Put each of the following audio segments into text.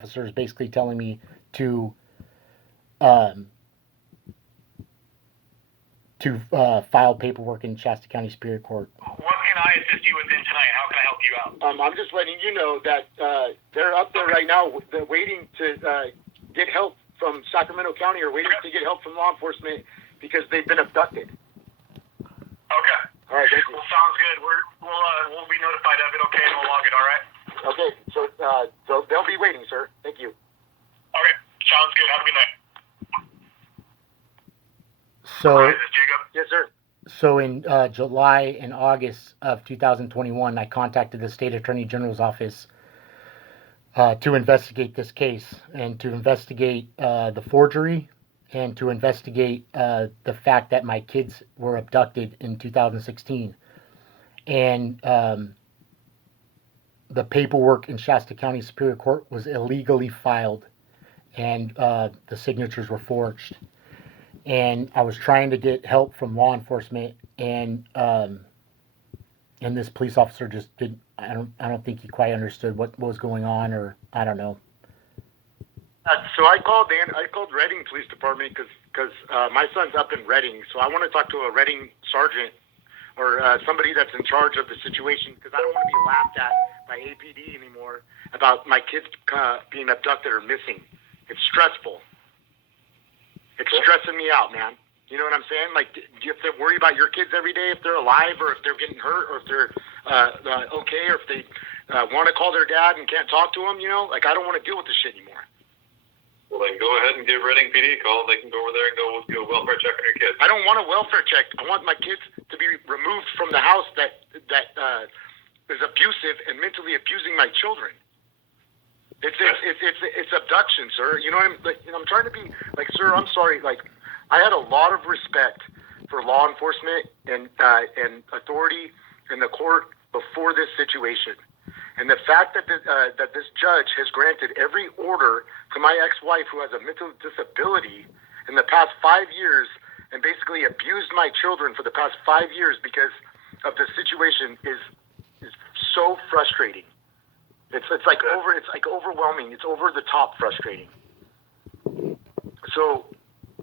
officer is basically telling me to file paperwork in Shasta County Superior Court. What can I assist you with tonight? How can I help you out? I'm just letting you know that they're up there right now. They're waiting to get help from Sacramento County, or waiting to get help from law enforcement because they've been abducted. Okay. All right, thank you. Well, sounds good. We'll be notified of it, okay, and we'll log it, all right? Okay, so they'll be waiting, sir. Thank you. Okay, sounds good. Have a good night. So, Hi, is this Jacob? Yes, sir. so in July and August of 2021, I contacted the State Attorney General's office to investigate this case and to investigate the forgery and to investigate the fact that my kids were abducted in 2016. And the paperwork in Shasta County Superior Court was illegally filed, and the signatures were forged. And I was trying to get help from law enforcement, and this police officer just did. I don't think he quite understood what was going on, or I don't know. So I called Redding Police Department because my son's up in Redding, so I want to talk to a Redding sergeant or somebody that's in charge of the situation, because I don't want to be laughed at by APD anymore about my kids being abducted or missing. It's stressful. It's stressing me out, man. You know what I'm saying? Like, do you have to worry about your kids every day if they're alive, or if they're getting hurt, or if they're okay, or if they want to call their dad and can't talk to him, you know? Like, I don't want to deal with this shit anymore. Well, then go ahead and give Redding PD a call, and they can go over there and go do a welfare check on your kids. I don't want a welfare check. I want my kids to be removed from the house that is abusive and mentally abusing my children. It's abduction, sir. You know what I'm trying to be like, sir. I'm sorry. Like, I had a lot of respect for law enforcement and authority in the court before this situation, and the fact that this judge has granted every order to my ex-wife, who has a mental disability, in the past 5 years, and basically abused my children for the past 5 years because of the situation, is so frustrating. It's like overwhelming. It's over the top frustrating. So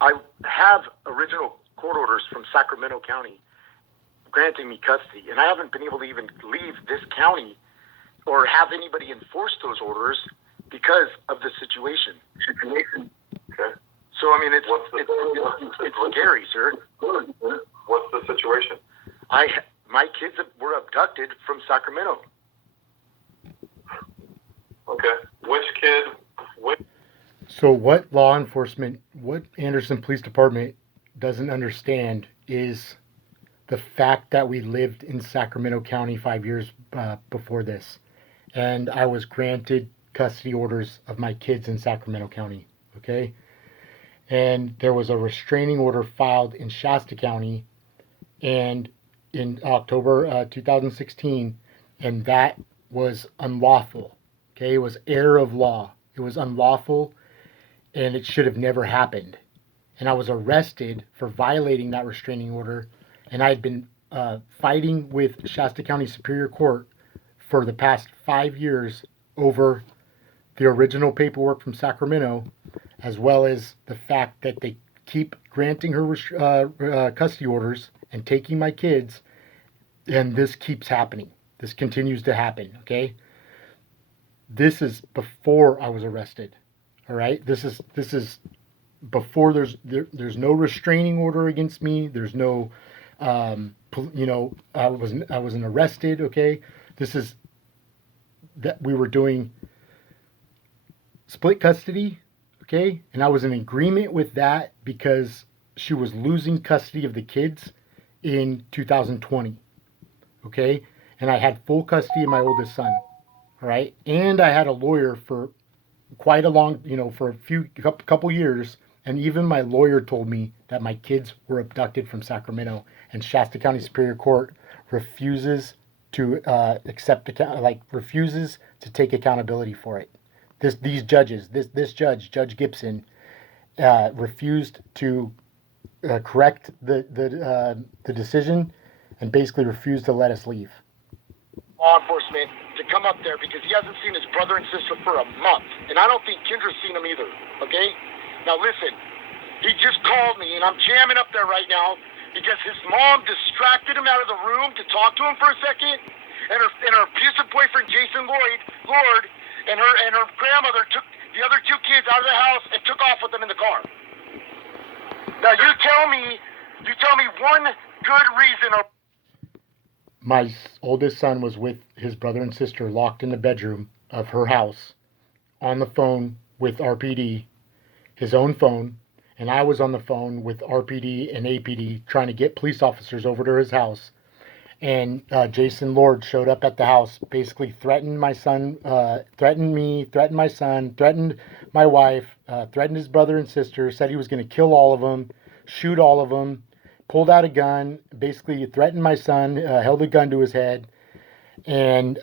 I have original court orders from Sacramento County granting me custody, and I haven't been able to even leave this county or have anybody enforce those orders because of the situation. Okay. So I mean, it's scary, sir. What's the situation? My kids were abducted from Sacramento. Okay. Which kid? So what Anderson Police Department doesn't understand is the fact that we lived in Sacramento County 5 years before this. And I was granted custody orders of my kids in Sacramento County, okay? And there was a restraining order filed in Shasta County and in October 2016, and that was unlawful, okay? It was error of law. It was unlawful, and it should have never happened. And I was arrested for violating that restraining order, and I had been fighting with Shasta County Superior Court for the past 5 years over the original paperwork from Sacramento, as well as the fact that they keep granting her custody orders and taking my kids, and this keeps happening. This continues to happen, okay? This is before I was arrested, all right? This is before there's no restraining order against me. There's no, I wasn't arrested, okay? This is that we were doing split custody, okay? And I was in agreement with that because she was losing custody of the kids in 2020, okay? And I had full custody of my oldest son, all right? And I had a lawyer for quite a long, for a couple years, and even my lawyer told me that my kids were abducted from Sacramento, and Shasta County Superior Court refuses to refuses to take accountability for it. These judges, this judge, Judge Gibson, refused to correct the decision, and basically refused to let us leave. Law enforcement to come up there because he hasn't seen his brother and sister for a month. And I don't think Kendra's seen him either, okay? Now listen, he just called me, and I'm jamming up there right now because his mom distracted him out of the room to talk to him for a second, and her abusive boyfriend, Jason Lord, and her grandmother took the other two kids out of the house and took off with them in the car. Now you tell me one good reason. My oldest son was with his brother and sister locked in the bedroom of her house on the phone with RPD, his own phone, and I was on the phone with RPD and APD trying to get police officers over to his house. And Jason Lord showed up at the house, basically threatened my son, threatened me, threatened my son, threatened my wife, threatened his brother and sister, said he was going to kill all of them, shoot all of them, pulled out a gun, basically threatened my son, held a gun to his head, and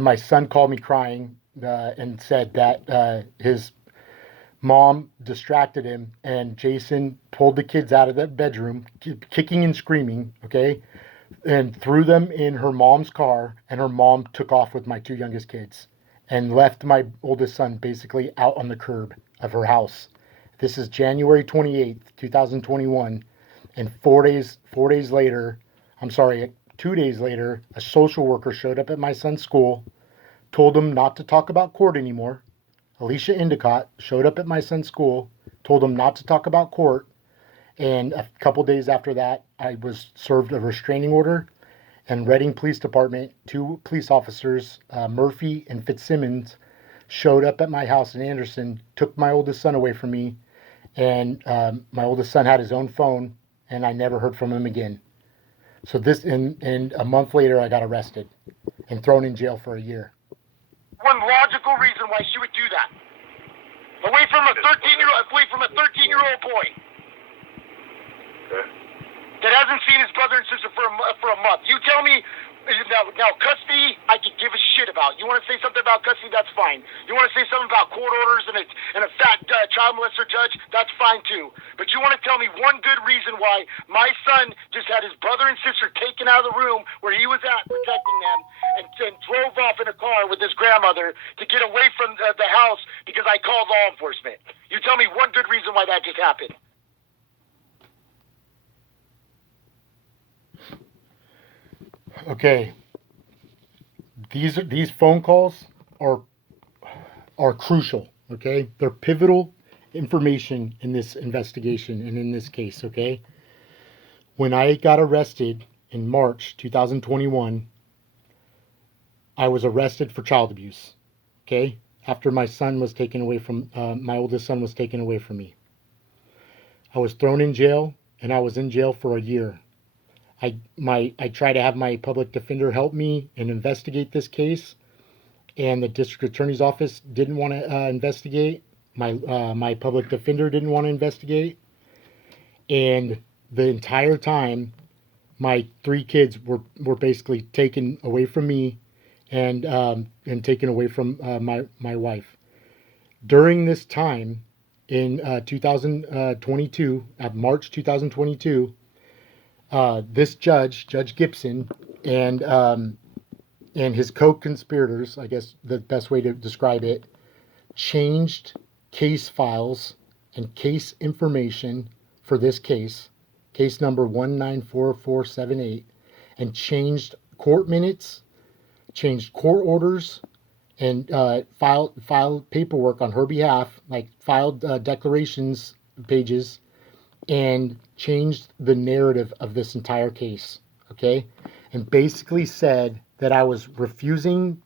my son called me crying and said that his mom distracted him, and Jason pulled the kids out of the bedroom, kicking and screaming, okay, and threw them in her mom's car, and her mom took off with my two youngest kids and left my oldest son basically out on the curb of her house. This is January 28th, 2021, and 2 days later, a social worker showed up at my son's school, told him not to talk about court anymore. Alicia Endicott showed up at my son's school, told him not to talk about court, and a couple days after that, I was served a restraining order, and Reading Police Department, 2 police officers, Murphy and Fitzsimmons, showed up at my house in Anderson, took my oldest son away from me, and my oldest son had his own phone, and I never heard from him again. So and a month later, I got arrested and thrown in jail for a year. One logical reason why she would do that. Away from a 13-year-old boy. Okay. That hasn't seen his brother and sister for a month. You tell me, now custody, I could give a shit about. You want to say something about custody, that's fine. You want to say something about court orders and a fat child molester judge, that's fine too. But you want to tell me one good reason why my son just had his brother and sister taken out of the room where he was at protecting them and drove off in a car with his grandmother to get away from the house because I called law enforcement. You tell me one good reason why that just happened. Okay, these phone calls are crucial. Okay, they're pivotal information in this investigation and in this case. Okay, when I got arrested in March 2021, I was arrested for child abuse. Okay, after my son was taken away from my oldest son was taken away from me, I was thrown in jail, and I was in jail for a year. I tried to have my public defender help me and investigate this case, and the district attorney's office didn't want to investigate. My public defender didn't want to investigate, and the entire time, my 3 kids were basically taken away from me, and taken away from my wife. During this time, in 2022, March 2022. This Judge Gibson, and his co-conspirators, I guess the best way to describe it, changed case files and case information for this case number 194478, and changed court minutes, changed court orders, and filed paperwork on her behalf, like filed declarations pages, and changed the narrative of this entire case, okay? And basically said that I was refusing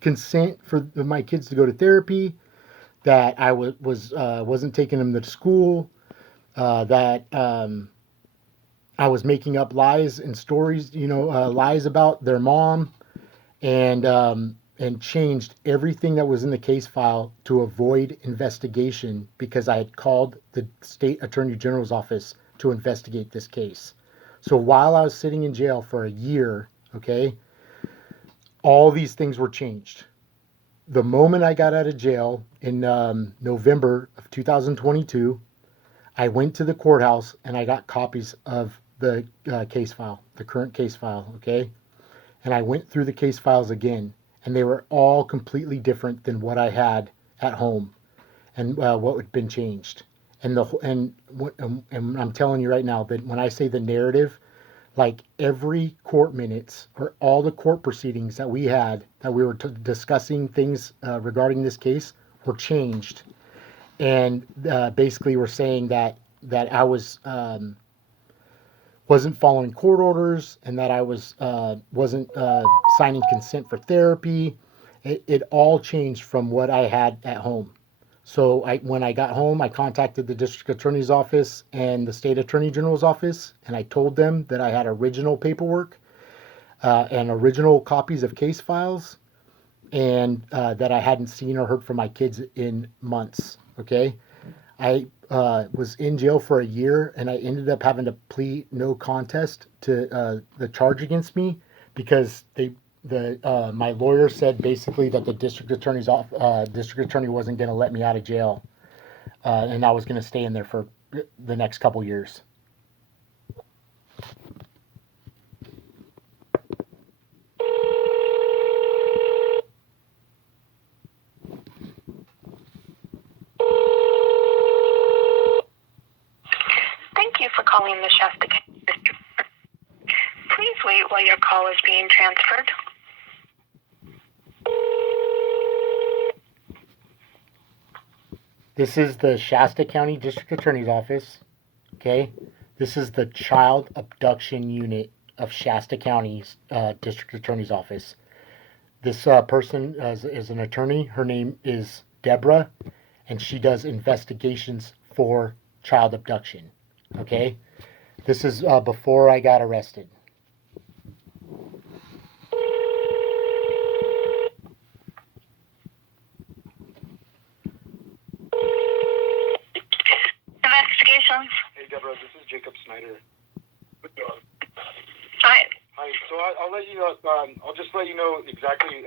consent for my kids to go to therapy, that I wasn't taking them to school, that I was making up lies and stories, lies about their mom, and changed everything that was in the case file to avoid investigation because I had called the state attorney general's office to investigate this case. So while I was sitting in jail for a year, okay, all these things were changed. The moment I got out of jail in November of 2022, I went to the courthouse and I got copies of the case file, the current case file, okay? and I went through the case files again, and they were all completely different than what I had at home and what had been changed. And and I'm telling you right now that when I say the narrative, like every court minutes or all the court proceedings that we had that we were discussing things regarding this case were changed, and basically were saying that I was wasn't following court orders, and that I wasn't signing consent for therapy. It all changed from what I had at home. So when I got home, I contacted the district attorney's office and the state attorney general's office, and I told them that I had original paperwork and original copies of case files, and that I hadn't seen or heard from my kids in months. Okay, I was in jail for a year, and I ended up having to plead no contest to the charge against me because my lawyer said basically that the district attorney wasn't going to let me out of jail, and I was going to stay in there for the next couple years. Thank you for calling the Shasta County District. Please wait while your call is being transferred. This is the Shasta County District Attorney's Office. Okay, this is the Child Abduction Unit of Shasta County's District Attorney's Office. This person is an attorney. Her name is Deborah, and she does investigations for child abduction. Okay, this is before I got arrested. Investigations. Hey, Deborah, this is Jacob Snyder. Hi. Hi. So I'll let you know. I'll just let you know exactly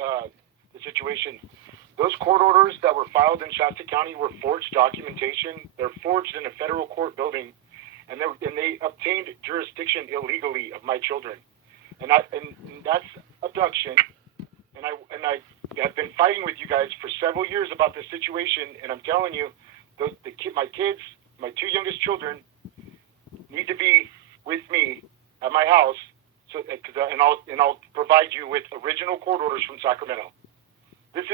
the situation. Those court orders that were filed in Shasta County were forged documentation. They're forged in a federal court building, and they obtained jurisdiction illegally of my children, and that's abduction. And I have been fighting with you guys for several years about this situation, and I'm telling you, my kids, my two youngest children, need to be with me at my house. So, and I'll provide you with original court orders from Sacramento. It's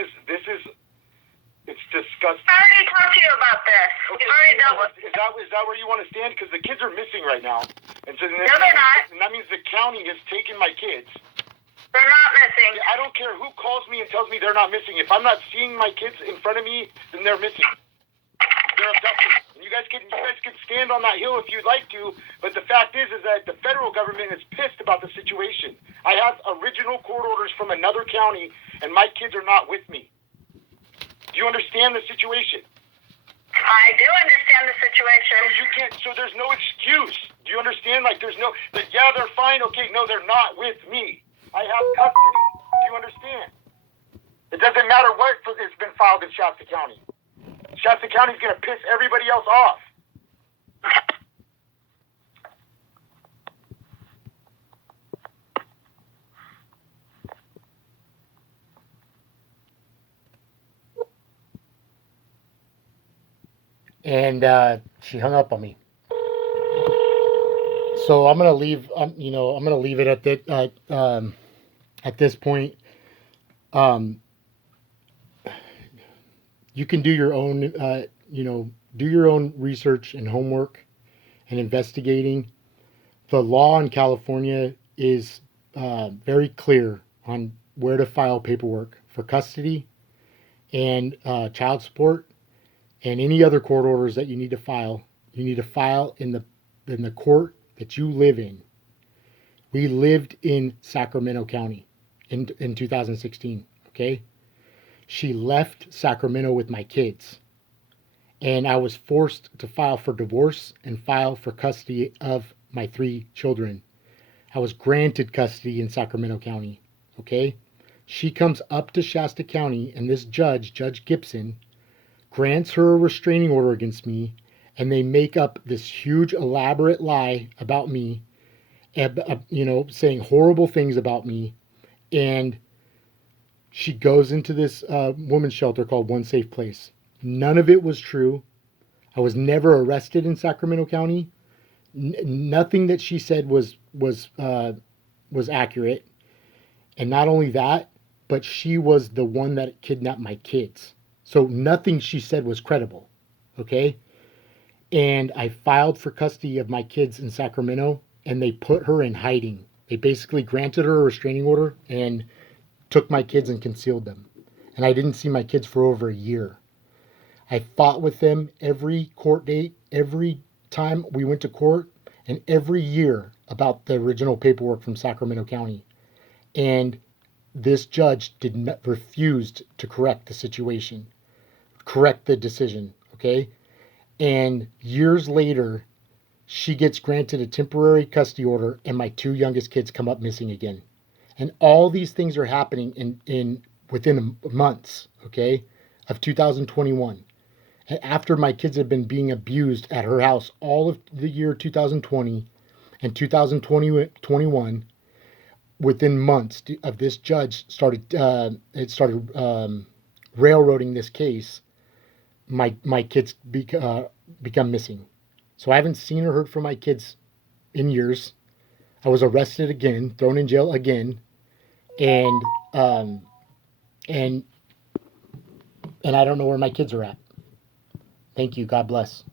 disgusting. I already talked to you about this. Okay, You've already dealt with it. Is that where you want to stand? Because the kids are missing right now, and so No, they're not. And that means the county has taken my kids. They're not missing. I don't care who calls me and tells me they're not missing. If I'm not seeing my kids in front of me, then they're missing. They're abducted. And you guys can stand on that hill if you'd like to, but the fact is that the federal government is pissed about the situation. I have original court orders from another county, and my kids are not with me. Do you understand the situation? I do understand the situation. So you can't. So there's no excuse. Do you understand? Like there's no. Like, yeah, they're fine. Okay, no, they're not with me. I have custody. Do you understand? It doesn't matter what has been filed in Shasta County. Shasta County's gonna piss everybody else off. And she hung up on me. So I'm gonna leave. I'm gonna leave it at that. At this point, you can do your own. Do your own research and homework and investigating. The law in California is very clear on where to file paperwork for custody and child support. And any other court orders that you need to file in the court that you live in. We lived in Sacramento County in 2016, okay? She left Sacramento with my kids, and I was forced to file for divorce and file for custody of my 3 children. I was granted custody in Sacramento County, okay? She comes up to Shasta County, and this judge, Judge Gibson, grants her a restraining order against me, and they make up this huge elaborate lie about me, saying horrible things about me, And she goes into this women's shelter called One Safe Place. None of it was true. I was never arrested in Sacramento County. Nothing that she said was accurate. And not only that, but she was the one that kidnapped my kids. So nothing she said was credible. Okay? And I filed for custody of my kids in Sacramento, and they put her in hiding. They basically granted her a restraining order and took my kids and concealed them. And I didn't see my kids for over a year. I fought with them every court date, every time we went to court, and every year about the original paperwork from Sacramento County. And this judge refused to correct the situation, correct the decision, okay? And years later, she gets granted a temporary custody order, and my two youngest kids come up missing again. And all these things are happening in within months, okay, of 2021. And after my kids have been being abused at her house all of the year 2020 and 2021, within months of this judge started railroading this case, my kids become missing. So I haven't seen or heard from my kids in years. I was arrested again, thrown in jail again, and I don't know where my kids are at. Thank you. God bless.